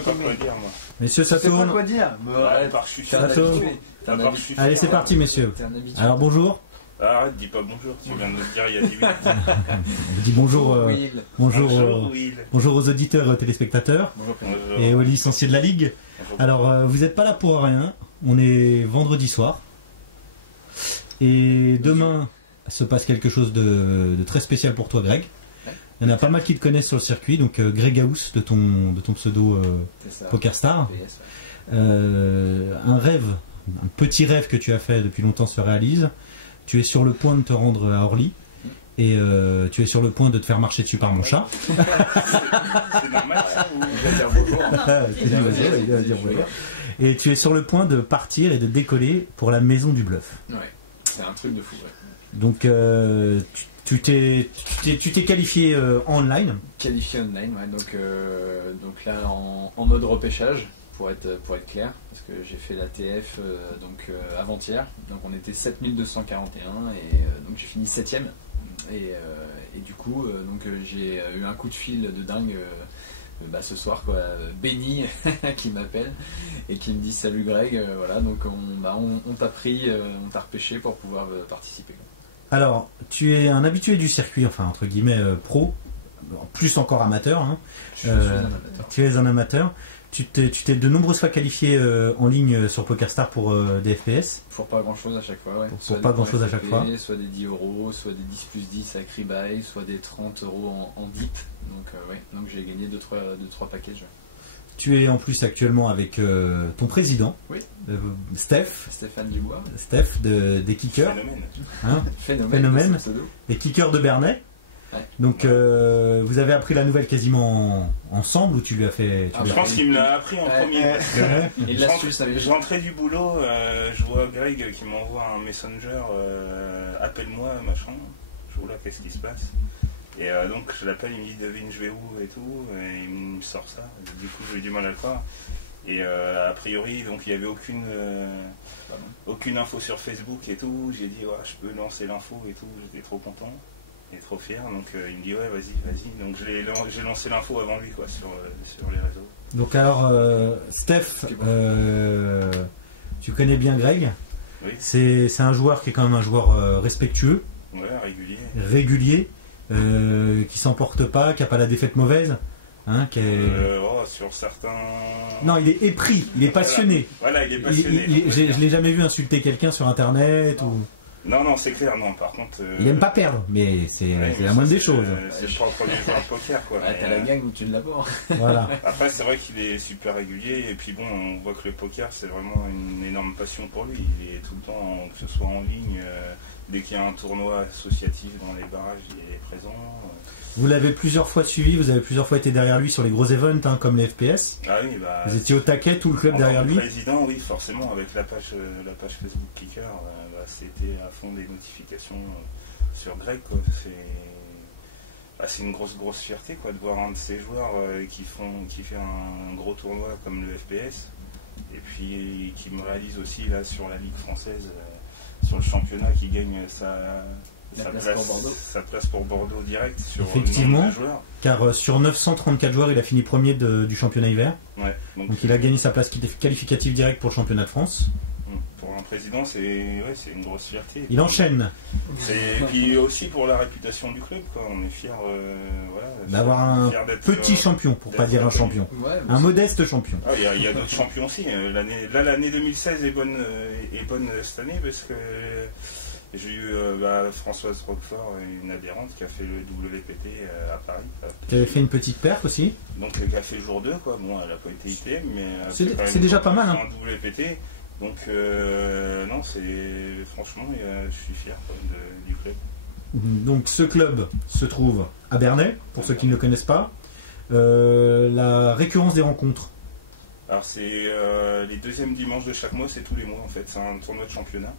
pas quoi dire, moi. Messieurs, ça Je sais pas tourne. quoi dire. Ça tourne. Allez, c'est parti, messieurs. Alors, bonjour. Arrête, dis pas bonjour, tu viens de le dire il y a 10 minutes. On vous dit bonjour, bonjour aux auditeurs et aux téléspectateurs et aux licenciés de la Ligue. Alors, vous n'êtes pas là pour rien. On est vendredi soir. Et demain se passe quelque chose de très spécial pour toi, Greg. Il y en a pas mal qui te connaissent sur le circuit. Donc, Greg House, de ton pseudo PokerStar. Un rêve, un petit rêve que tu as fait depuis longtemps se réalise. Tu es sur le point de te rendre à Orly et tu es sur le point de te faire marcher dessus par mon chat. C'est normal ça ou... Il va dire bonjour. Et tu es sur le point de partir et de décoller pour la maison du bluff. Ouais, c'est un truc de fou. Ouais. Donc tu t'es qualifié online. Qualifié online, ouais. Donc là en mode repêchage. Pour être clair, parce que j'ai fait l'ATF avant-hier, donc on était 7241 et donc j'ai fini 7ème et du coup j'ai eu un coup de fil de dingue ce soir quoi, Benny qui m'appelle et qui me dit salut Greg, voilà donc on t'a pris, on t'a repêché pour pouvoir participer. Alors tu es un habitué du circuit, enfin entre guillemets pro, plus encore amateur, hein. Tu es un amateur. Tu t'es de nombreuses fois qualifié en ligne sur PokerStar pour des FPS. Pour pas grand chose à chaque fois, ouais. Pour pas grand chose à chaque fois. Soit des 10 euros, soit des 10 plus 10 avec rebuy, soit des 30 euros en dip. Donc j'ai gagné 2-3 packages. Tu es en plus actuellement avec ton président, oui. Stéphane Dubois. Steph des Kickers. Phénomène. Les Kickers de Bernay. Ouais. Donc vous avez appris la nouvelle quasiment ensemble ou tu lui as fait... Je pense qu'il me l'a appris en premier. Je rentrais du boulot, je vois Greg qui m'envoie un messenger, appelle-moi, machin. Je vois là, qu'est-ce qui se passe. Et donc je l'appelle, il me dit devine je vais où et tout, et il me sort ça. Du coup j'ai eu du mal à le croire. Et a priori donc il n'y avait aucune info sur Facebook et tout. J'ai dit ouais, je peux lancer l'info et tout, j'étais trop content. Il est trop fier, donc il me dit ouais vas-y. Donc j'ai lancé l'info avant lui quoi sur les réseaux. Donc alors Steph, tu connais bien Greg. Oui. C'est un joueur qui est quand même un joueur respectueux. Ouais, régulier, qui s'emporte pas, qui a pas la défaite mauvaise. Hein, sur certains... Non, il est épris, il est passionné. Voilà, il est passionné. Je l'ai jamais vu insulter quelqu'un sur internet ou... Non, c'est clair, non, par contre... Il aime pas perdre, mais c'est la moindre des choses. C'est le premier joueur de poker, quoi. T'as la gang où tu ne l'as pas. Voilà. Après, c'est vrai qu'il est super régulier, et puis bon, on voit que le poker, c'est vraiment une énorme passion pour lui. Il est tout le temps, que ce soit en ligne, dès qu'il y a un tournoi associatif dans les barrages, il est présent. Vous l'avez plusieurs fois suivi, vous avez plusieurs fois été derrière lui sur les gros events, hein, comme les FPS. Ah oui, vous étiez au taquet, tout le club derrière lui. Président, oui, forcément, avec la page Facebook Kicker, c'était à fond des notifications sur Greg, quoi. C'est une grosse fierté, quoi, de voir un de ces joueurs qui fait un gros tournoi comme le FPS, et puis qui me réalise aussi là sur la Ligue française, sur le championnat, qui gagne sa place pour Bordeaux direct sur effectivement, de joueurs. Car sur 934 joueurs, il a fini premier du championnat hiver. Ouais, donc il a gagné sa place qualificative directe pour le championnat de France. Pour un président, c'est une grosse fierté. Il enchaîne. Et puis aussi pour la réputation du club, quoi. On est fiers d'avoir un petit champion, pour pas dire un champion. Ouais, un modeste champion. Ah, il y a d'autres champions aussi. L'année 2016 est bonne cette année parce que j'ai eu Françoise Roquefort, une adhérente qui a fait le WPT à Paris. Qui avait fait une petite perf aussi. Donc qui a fait le jour 2, quoi. Bon, elle n'a pas été ITM, mais c'est déjà pas mal. Hein. Un WPT. Donc non, franchement, je suis fier du club. Donc ce club se trouve à Bernay, pour ceux qui ne le connaissent pas. La récurrence des rencontres. Alors c'est les deuxièmes dimanches de chaque mois, c'est tous les mois en fait, c'est un tournoi de championnat.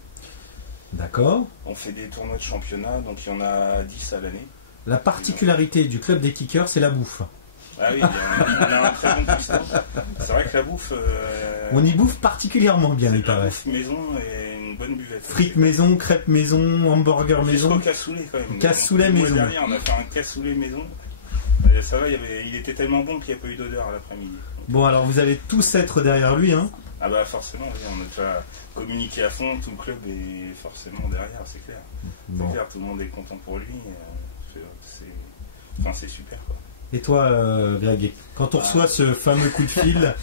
D'accord. On fait des tournois de championnat, donc il y en a 10 à l'année. La particularité du club des kickers, c'est la bouffe. Ah oui, on a un très bon cuistot. C'est vrai que la bouffe... on y bouffe particulièrement bien, il paraît. Bouffe maison et une bonne buvette. Frites maison, crêpes maison, hamburger maison. Jusqu'au cassoulet quand même. Cassoulet maison. L'année dernier, on a fait un cassoulet maison. Ça va, il était tellement bon qu'il n'y a pas eu d'odeur à l'après-midi. Bon, alors vous allez tous être derrière lui, hein. Ah bah forcément, oui, on a déjà communiqué à fond, tout le club est forcément derrière, c'est clair. Bon. C'est clair, tout le monde est content pour lui. C'est super, quoi. Et toi, Greg, quand on reçoit ce fameux coup de fil...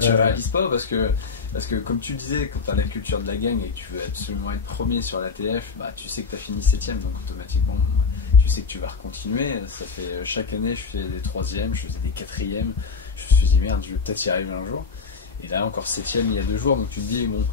Tu réalises pas parce que comme tu disais, quand tu as la culture de la gang et que tu veux absolument être premier sur la TF, tu sais que tu as fini 7ème, donc automatiquement tu sais que tu vas continuer. Ça fait chaque année, je fais des 3e, je faisais des 4e. Je me suis dit merde, je vais peut-être y arriver un jour. Et là encore 7ème il y a 2 jours, donc tu te dis bon,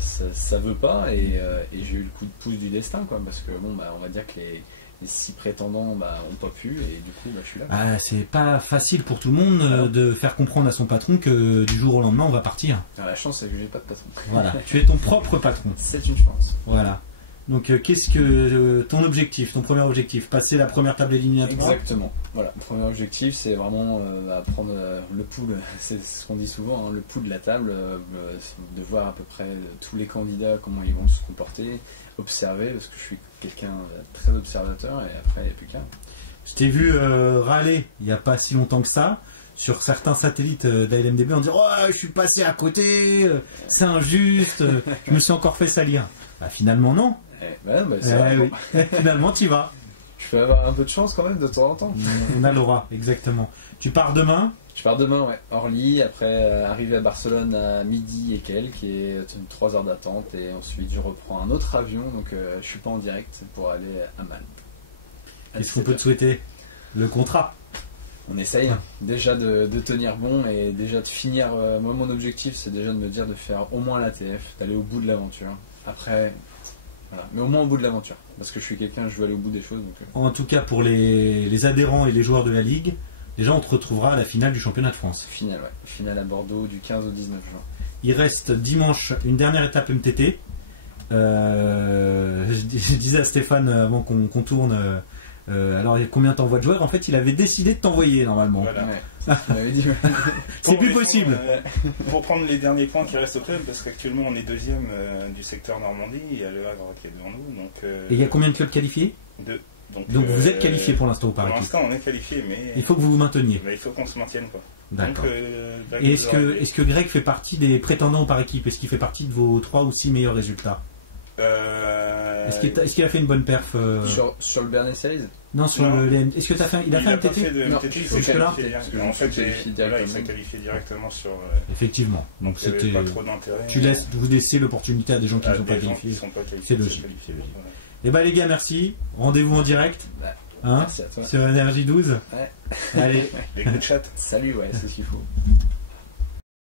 ça veut pas, et j'ai eu le coup de pouce du destin, quoi, parce que bon, on va dire que les 6 prétendants ont pas pu, et du coup je suis là. C'est pas facile pour tout le monde de faire comprendre à son patron que du jour au lendemain on va partir. La chance c'est que j'ai pas de patron. Voilà, tu es ton propre patron. C'est une chance. Voilà. Donc qu'est-ce que ton objectif, ton premier objectif, passer la première table éliminatoire? Exactement. Voilà, le premier objectif c'est vraiment prendre le pouls, c'est ce qu'on dit souvent, hein, le pouls de la table, de voir à peu près tous les candidats, comment ils vont se comporter, observer, parce que je suis quelqu'un de très observateur, et après il n'y a plus qu'un. Je t'ai vu râler il n'y a pas si longtemps que ça sur certains satellites d'ALMDB en disant « Oh, je suis passé à côté, c'est injuste, je me suis encore fait salir. » Finalement non. Oui. Finalement tu y vas. Je peux avoir un peu de chance quand même de temps en temps. On a l'aura, exactement. Tu pars demain? Je pars demain, ouais. Orly, après arriver à Barcelone à midi et quelques, et 3 heures d'attente, et ensuite je reprends un autre avion, donc je suis pas en direct pour aller à Malte. Qu'est-ce qu'on peut te souhaiter? Le contrat. On essaye déjà de tenir bon, et déjà de finir. Moi, mon objectif, c'est déjà de me dire de faire au moins l'ATF, d'aller au bout de l'aventure. Après, voilà. Mais au moins au bout de l'aventure, parce que je suis quelqu'un, je veux aller au bout des choses. Donc, En tout cas, pour les adhérents et les joueurs de la Ligue, déjà on te retrouvera à la finale du championnat de France. Finale, ouais. Finale à Bordeaux du 15 au 19 juin. Il reste dimanche une dernière étape MTT. Je disais à Stéphane avant qu'on tourne, alors combien t'envoies de joueurs? En fait, il avait décidé de t'envoyer normalement. Voilà. C'est plus possible. Pour prendre les derniers points qui restent au club, parce qu'actuellement on est 2e du secteur Normandie, il y a le Havre qui est devant nous. Et il y a combien de clubs qualifiés? 2. Donc vous êtes qualifié pour l'instant au par équipe? Pour l'instant on est qualifié, mais il faut que vous vous mainteniez. Il faut qu'on se maintienne, quoi. D'accord. Et est-ce que Greg fait partie des prétendants au par équipe? Est-ce qu'il fait partie de vos 3 ou 6 meilleurs résultats? Est-ce qu'il a fait une bonne perf sur le Bernet Sales? Non, sur le. Est-ce que il a fait un TT? Non, jusque-là. En fait, il s'est qualifié directement sur. Effectivement. Donc c'était. Pas trop d'intérêt. Vous laissez l'opportunité à des gens qui ne sont pas qualifiés. C'est logique. Et les gars, merci. Rendez-vous en direct. Merci à toi. Sur Énergie 12. Ouais. Allez. Les good chats. Salut, ouais, c'est ce qu'il faut.